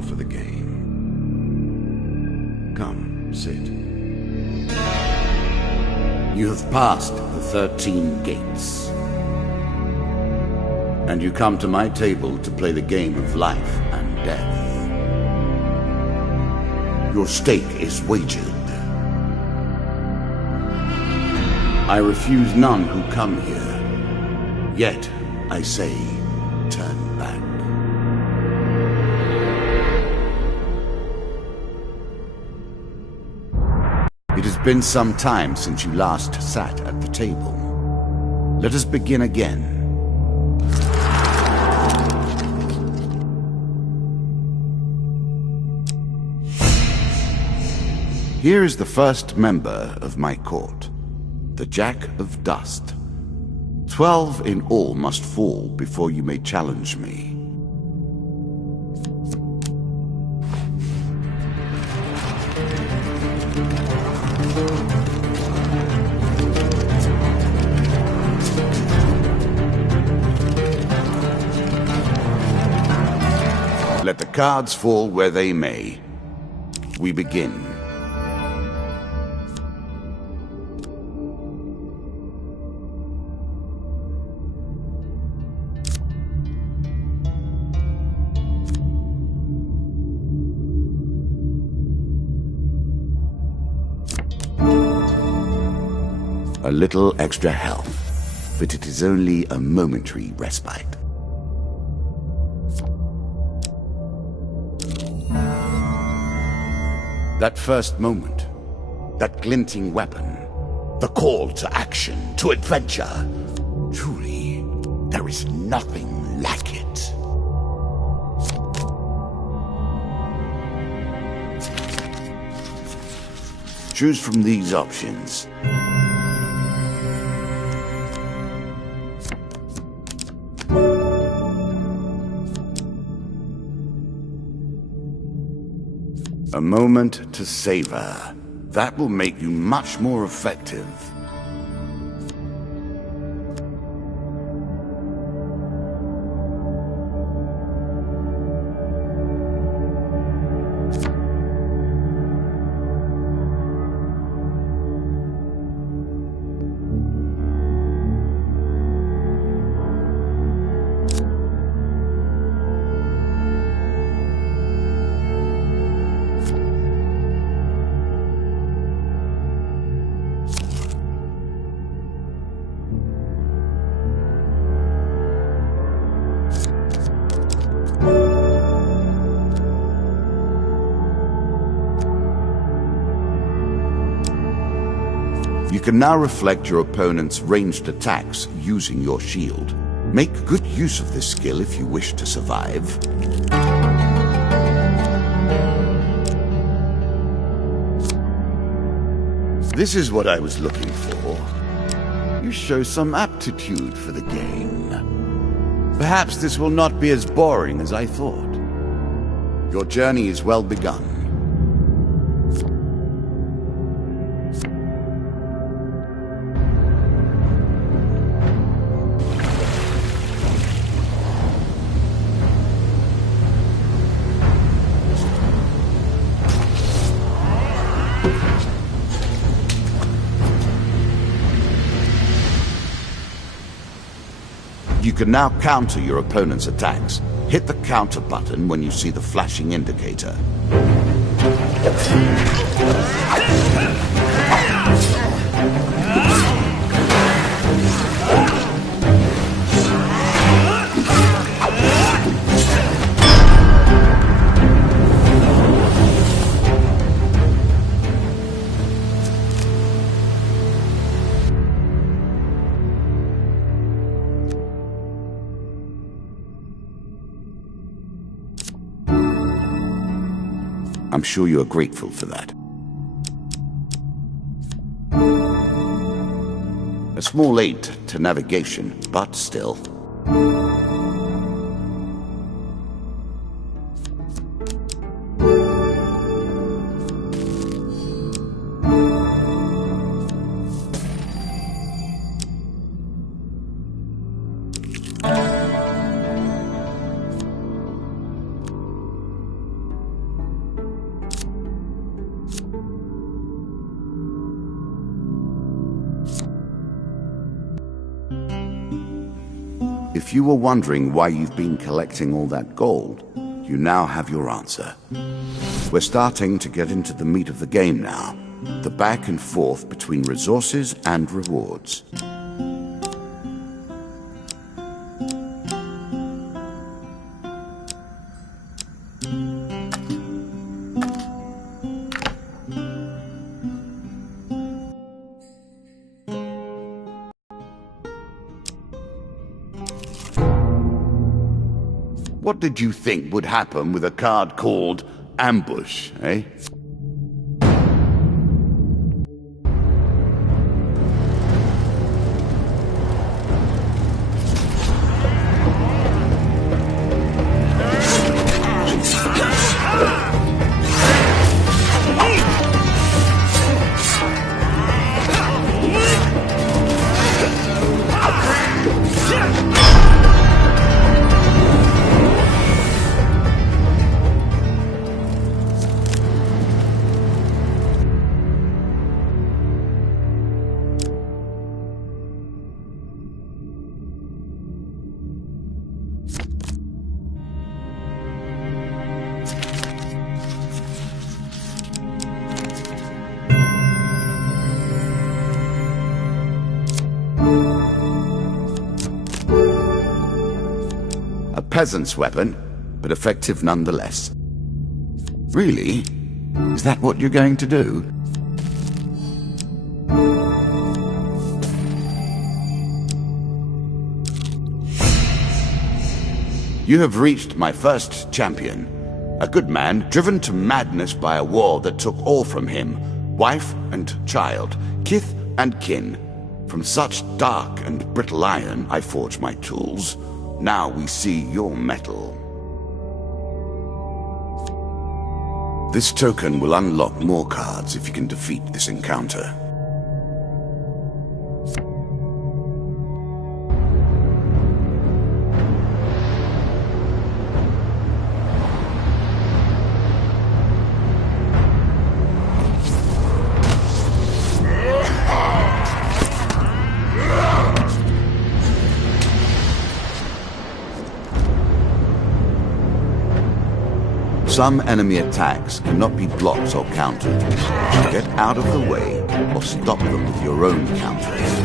or for the game? Come, sit. You have passed the 13 gates. And you come to my table to play the game of life and death. Your stake is wagered. I refuse none who come here. Yet, I say, turn back. It has been some time since you last sat at the table. Let us begin again. Here is the first member of my court, the Jack of Dust. 12 in all must fall before you may challenge me. Let the cards fall where they may. We begin. A little extra health, but it is only a momentary respite. That first moment, that glinting weapon, the call to action, to adventure. Truly, there is nothing like it. Choose from these options. A moment to savor. That will make you much more effective. You can now reflect your opponent's ranged attacks using your shield. Make good use of this skill if you wish to survive. This is what I was looking for. You show some aptitude for the game. Perhaps this will not be as boring as I thought. Your journey is well begun. You can now counter your opponent's attacks. Hit the counter button when you see the flashing indicator. I'm sure you are grateful for that. A small aid to navigation, but still. If you were wondering why you've been collecting all that gold, you now have your answer. We're starting to get into the meat of the game now, the back and forth between resources and rewards. What did you think would happen with a card called Ambush, eh? Peasant's weapon, but effective nonetheless. Really? Is that what you're going to do? You have reached my first champion. A good man driven to madness by a war that took all from him, wife and child, kith and kin. From such dark and brittle iron I forge my tools. Now we see your mettle. This token will unlock more cards if you can defeat this encounter. Some enemy attacks cannot be blocked or countered. Get out of the way or stop them with your own counters.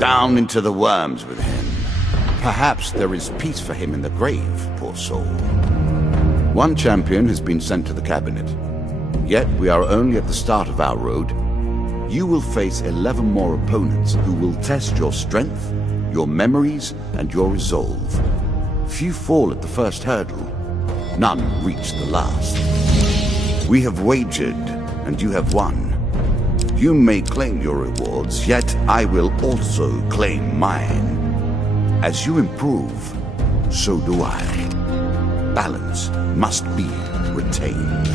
Down into the worms with him. Perhaps there is peace for him in the grave, poor soul. One champion has been sent to the cabinet. Yet we are only at the start of our road. You will face 11 more opponents who will test your strength, your memories, and your resolve. Few fall at the first hurdle. None reach the last. We have wagered, and you have won. You may claim your rewards, yet I will also claim mine. As you improve, so do I. Balance must be retained.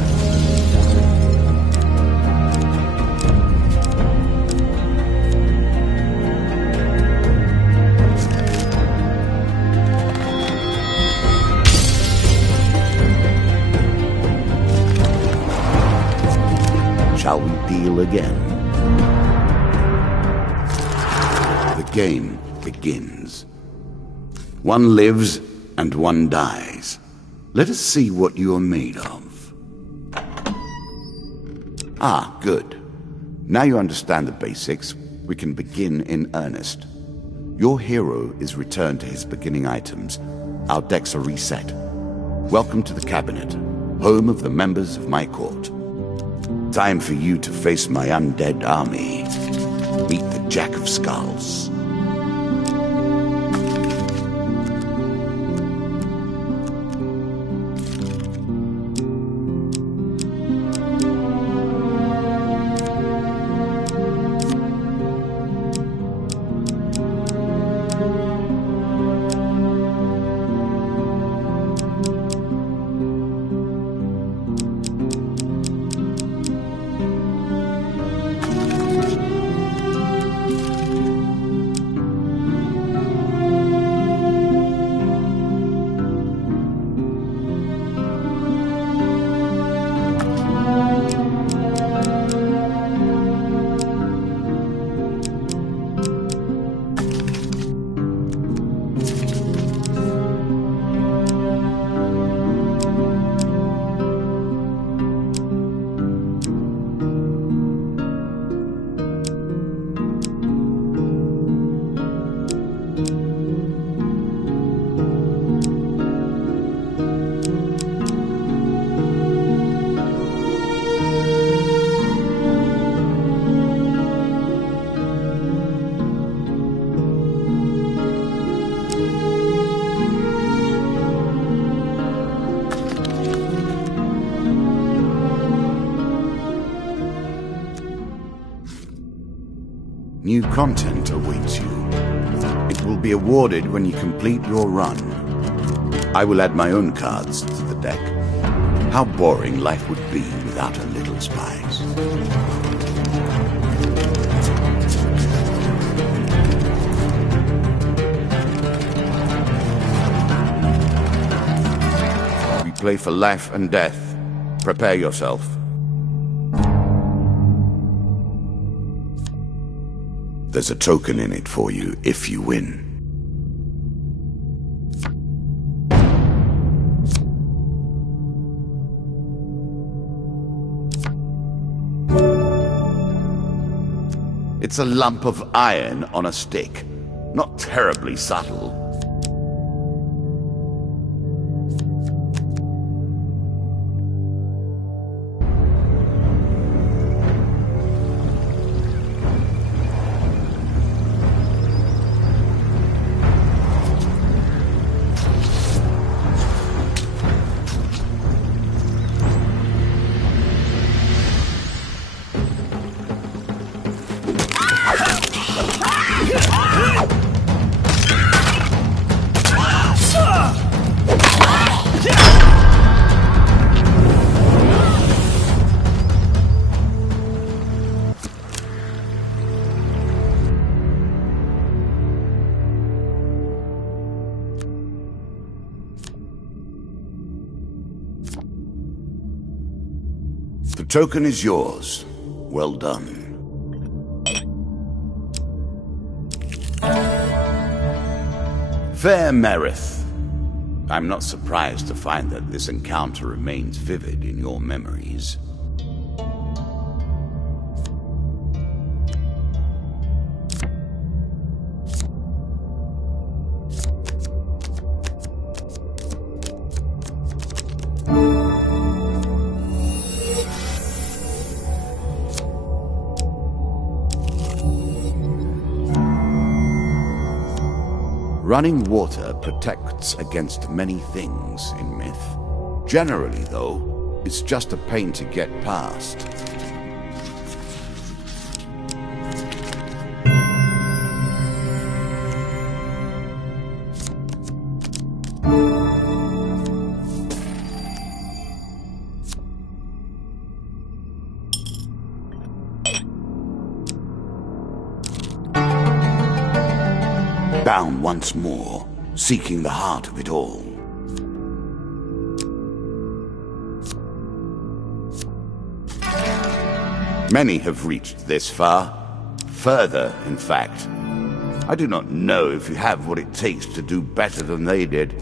Shall we deal again? The game begins. One lives and one dies. Let us see what you are made of. Ah, good. Now you understand the basics. we can begin in earnest. Your hero is returned to his beginning items. Our decks are reset. Welcome to the cabinet, home of the members of my court. Time for you to face my undead army. Meet the Jack of Skulls. New content awaits you. It will be awarded when you complete your run. I will add my own cards to the deck. How boring life would be without a little spice. We play for life and death. Prepare yourself. There's a token in it for you if you win. It's a lump of iron on a stick. Not terribly subtle. The token is yours. Well done. Fair Merith. I'm not surprised to find that this encounter remains vivid in your memories. Running water protects against many things in myth. Generally, though, it's just a pain to get past. Bound once more, seeking the heart of it all. Many have reached this far. Further, in fact. I do not know if you have what it takes to do better than they did.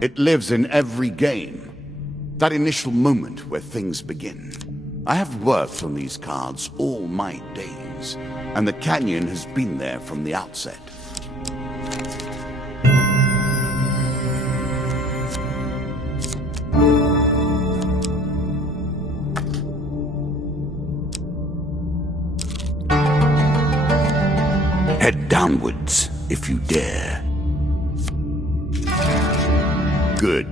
It lives in every game. That initial moment where things begin. I have worked on these cards all my days, and the canyon has been there from the outset. Head downwards, if you dare. Good.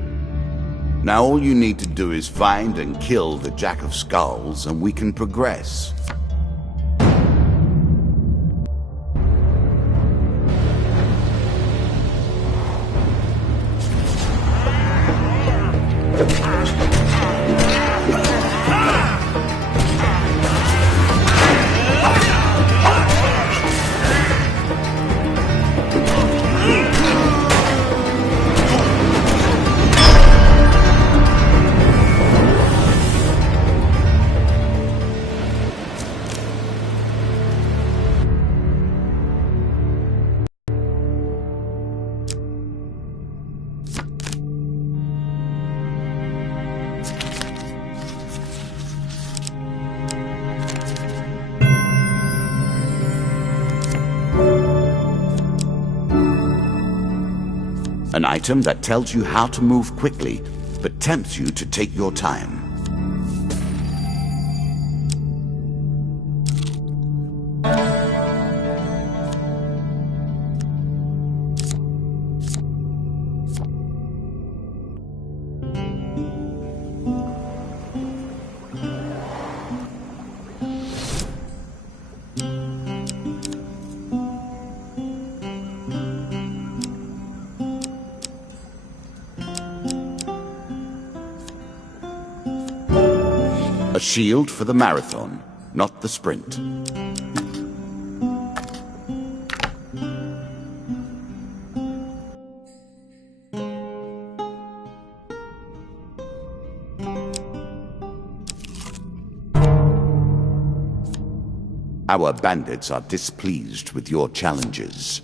Now all you need to do is find and kill the Jack of Skulls, and we can progress. An item that tells you how to move quickly, but tempts you to take your time. A shield for the marathon, not the sprint. Our bandits are displeased with your challenges.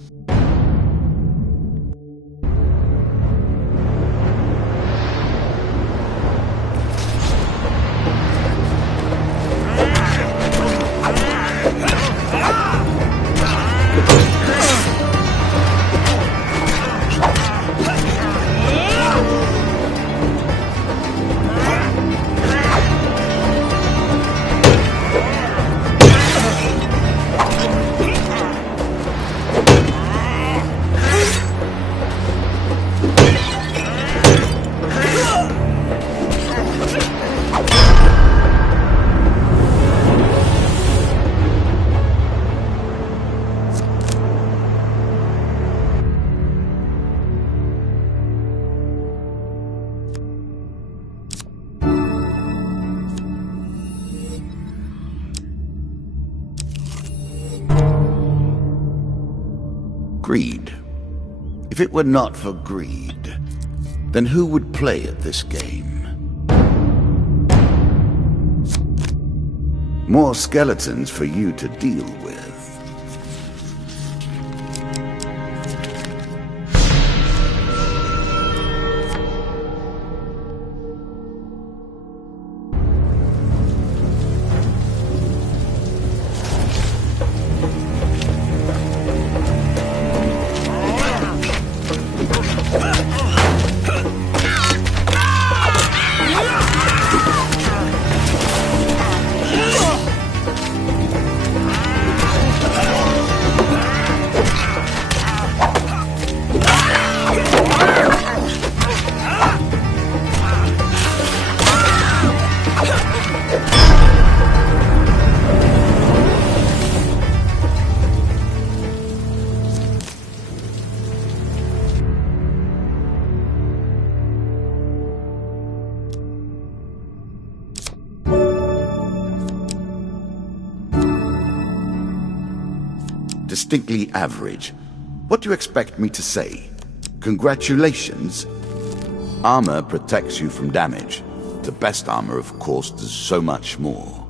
Greed. If it were not for greed, then who would play at this game? More skeletons for you to deal with. distinctly average. What do you expect me to say? Congratulations? Armor protects you from damage. The best armor, of course, does so much more.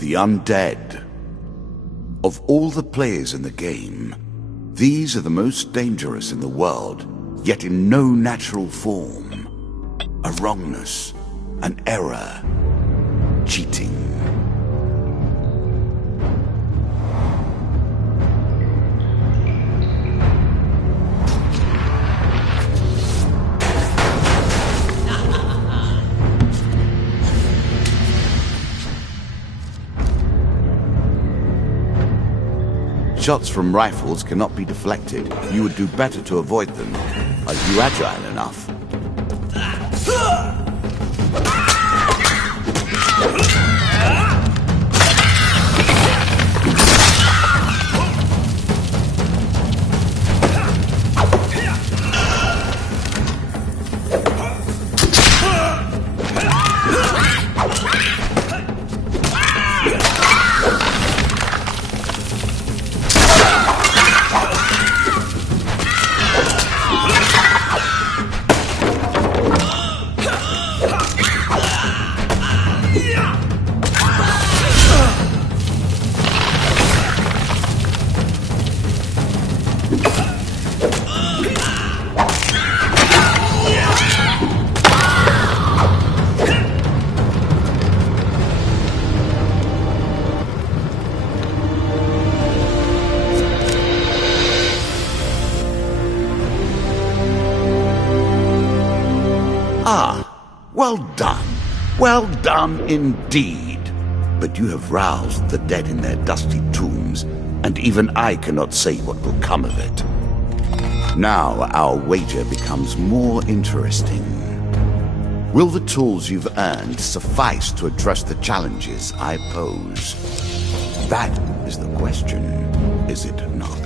The undead. Of all the players in the game, these are the most dangerous in the world, yet in no natural form. A wrongness, an error, cheating. Shots from rifles cannot be deflected. You would do better to avoid them. Are you agile enough? Well done. Well done indeed. But you have roused the dead in their dusty tombs, and even I cannot say what will come of it. Now our wager becomes more interesting. Will the tools you've earned suffice to address the challenges I pose? That is the question, is it not?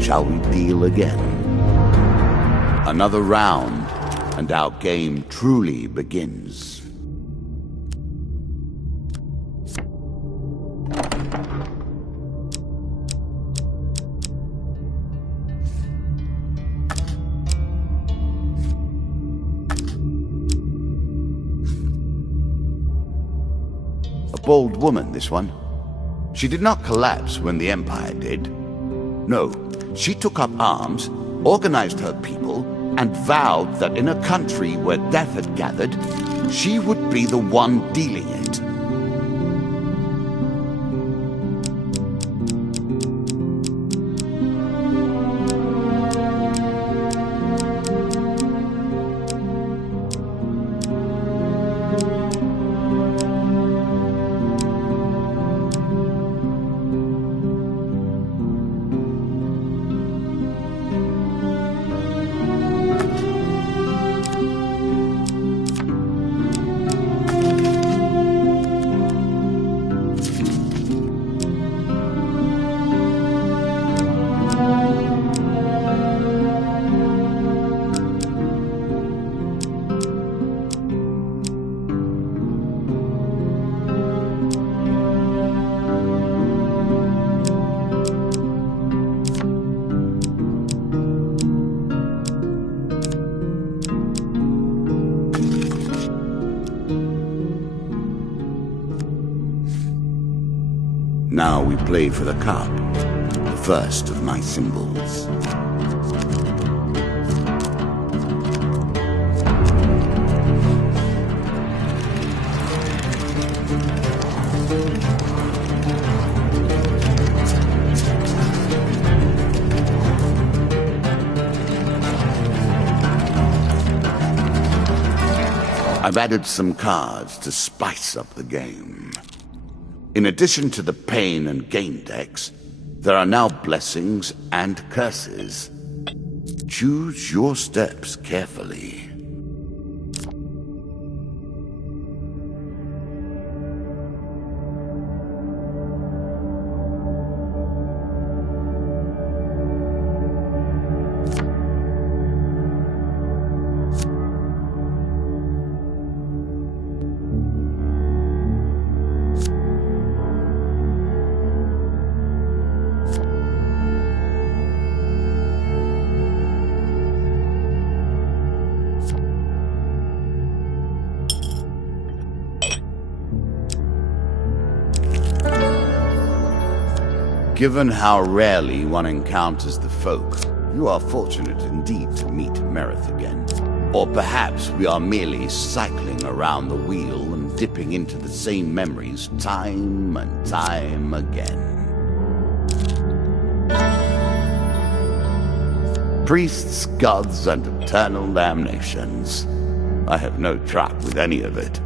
Shall we deal again? Another round, and our game truly begins. A bold woman, this one. She did not collapse when the Empire did. No, she took up arms, organized her people, and vowed that in a country where death had gathered, she would be the one dealing it. Now we play for the cup, the first of my symbols. I've added some cards to spice up the game. In addition to the pain and gain decks, there are now blessings and curses. Choose your steps carefully. Given how rarely one encounters the folk, you are fortunate indeed to meet Merith again. Or perhaps we are merely cycling around the wheel and dipping into the same memories time and time again. Priests, gods, and eternal damnations. I have no truck with any of it.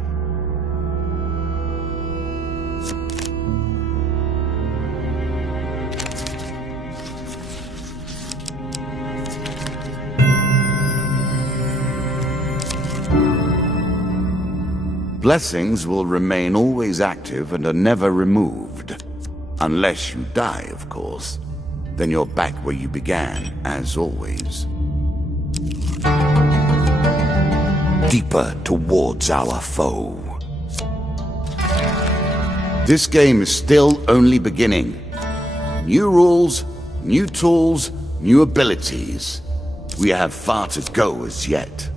Blessings will remain always active and are never removed. Unless you die, of course. Then you're back where you began, as always. Deeper towards our foe. This game is still only beginning. New rules, new tools, new abilities. We have far to go as yet.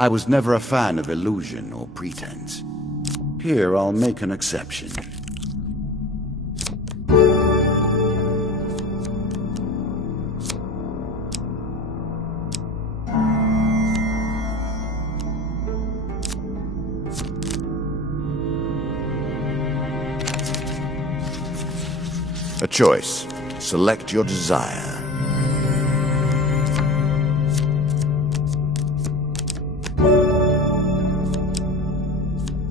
I was never a fan of illusion or pretense. Here, I'll make an exception. A choice. Select your desire.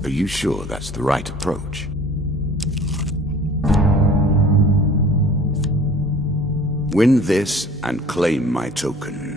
Are you sure that's the right approach? Win this and claim my token.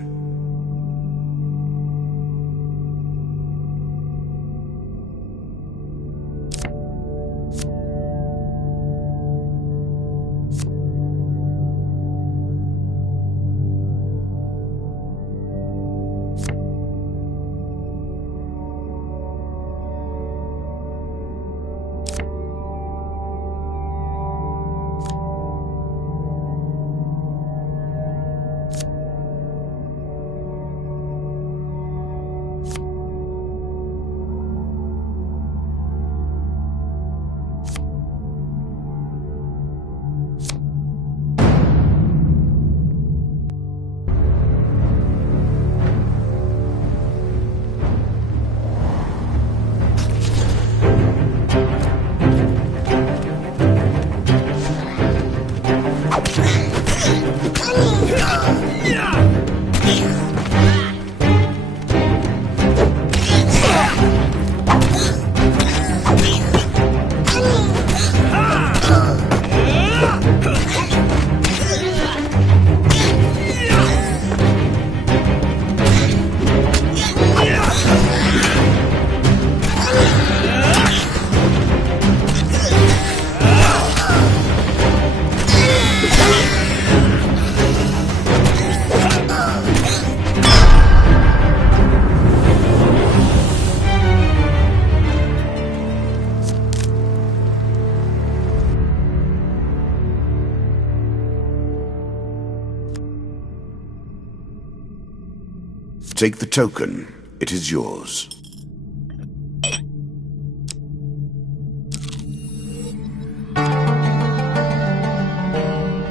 Take the token. It is yours.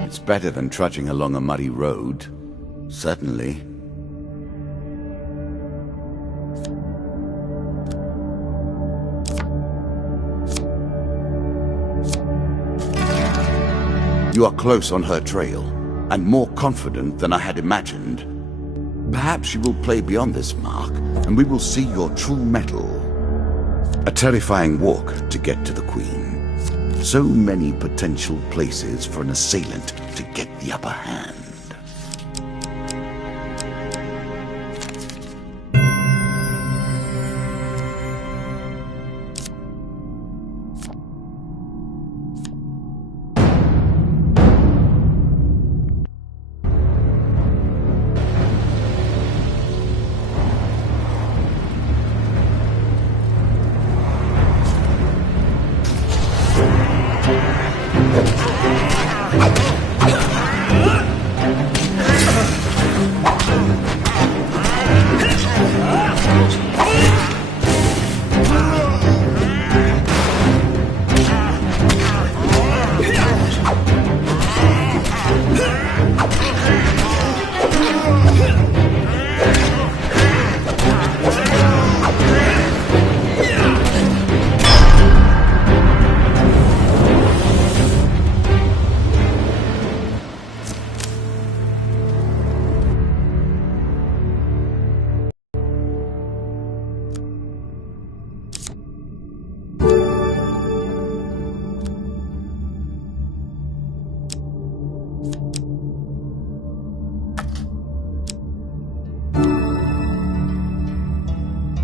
It's better than trudging along a muddy road. Certainly. You are close on her trail, and more confident than I had imagined. Perhaps you will play beyond this mark, and we will see your true mettle. A terrifying walk to get to the Queen. So many potential places for an assailant to get the upper hand.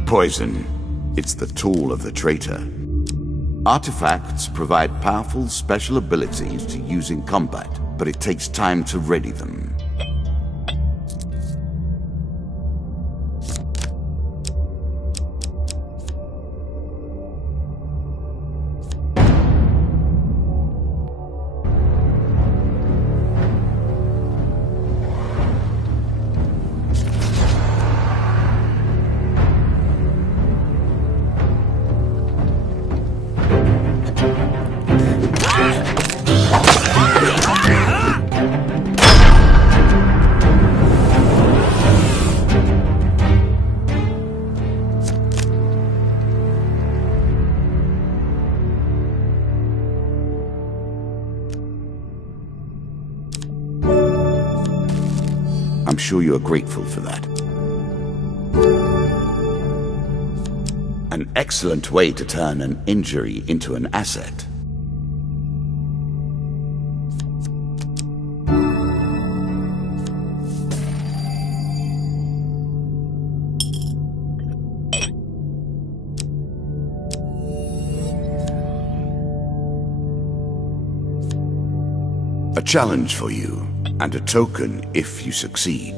Poison. It's the tool of the traitor. Artifacts provide powerful special abilities to use in combat, but it takes time to ready them. I'm sure you are grateful for that. An excellent way to turn an injury into an asset. A challenge for you, and a token if you succeed.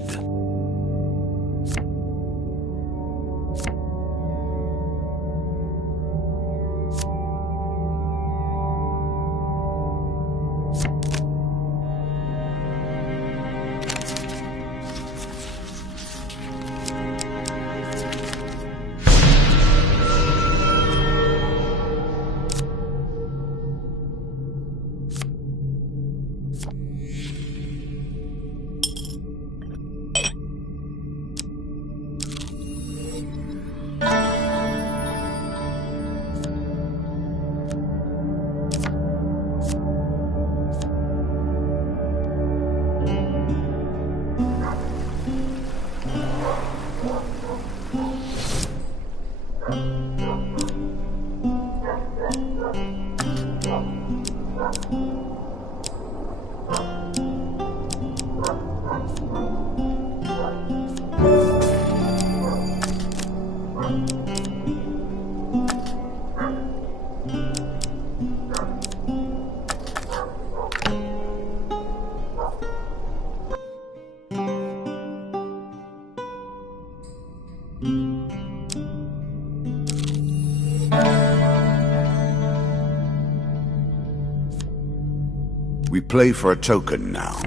We play for a token now.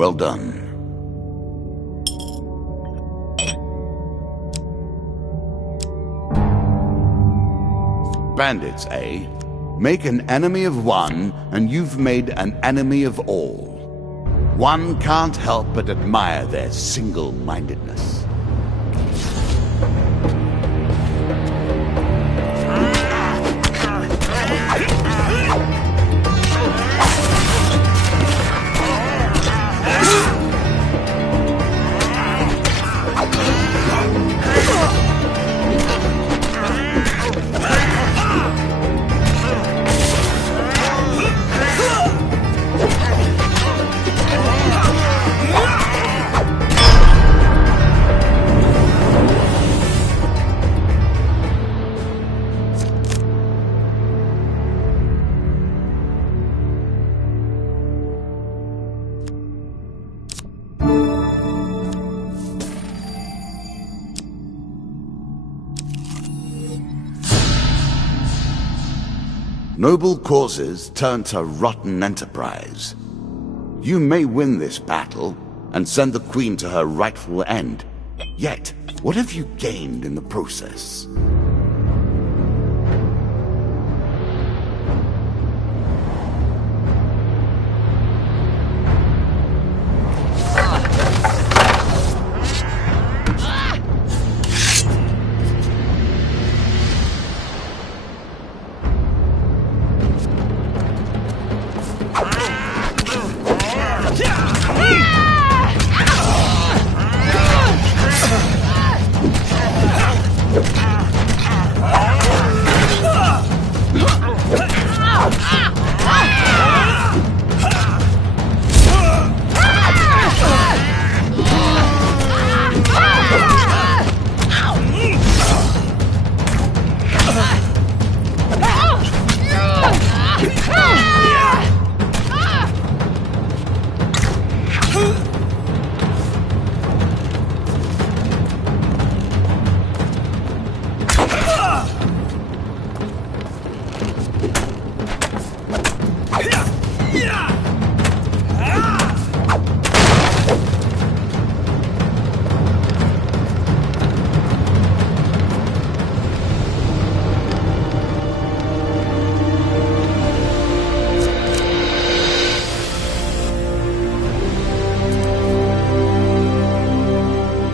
Well done. Bandits, eh? Make an enemy of one, and you've made an enemy of all. One can't help but admire their single-mindedness. Noble causes turn to rotten enterprise. You may win this battle and send the Queen to her rightful end. Yet, what have you gained in the process?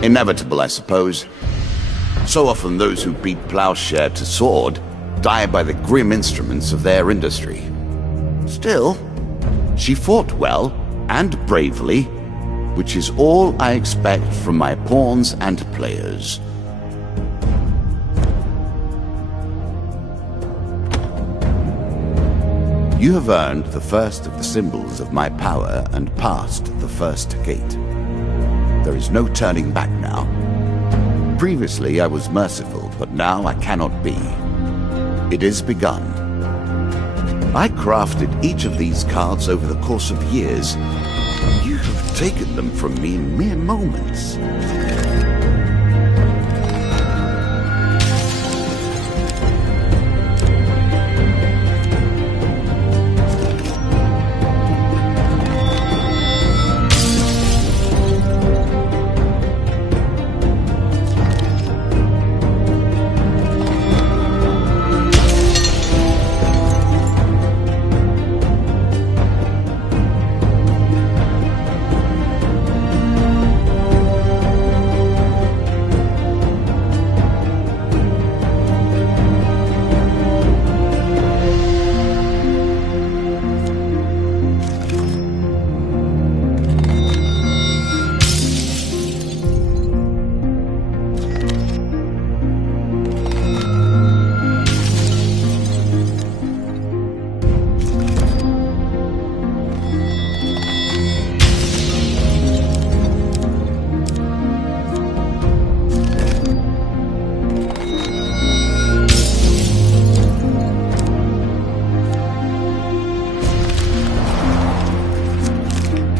Inevitable, I suppose. So often those who beat plowshare to sword die by the grim instruments of their industry. Still, she fought well and bravely, which is all I expect from my pawns and players. You have earned the first of the symbols of my power and passed the first gate. There is no turning back now. Previously I was merciful, but now I cannot be. It is begun. I crafted each of these cards over the course of years. You have taken them from me in mere moments.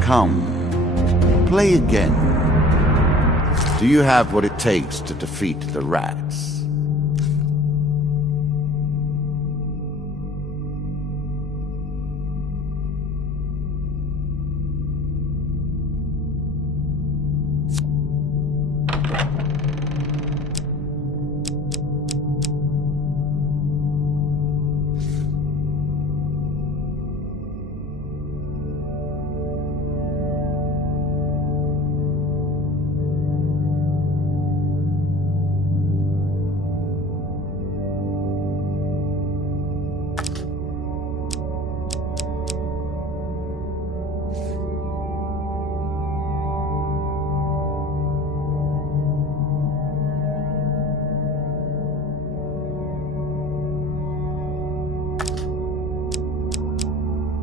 Come, play again. Do you have what it takes to defeat the rats?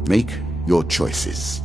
Make your choices.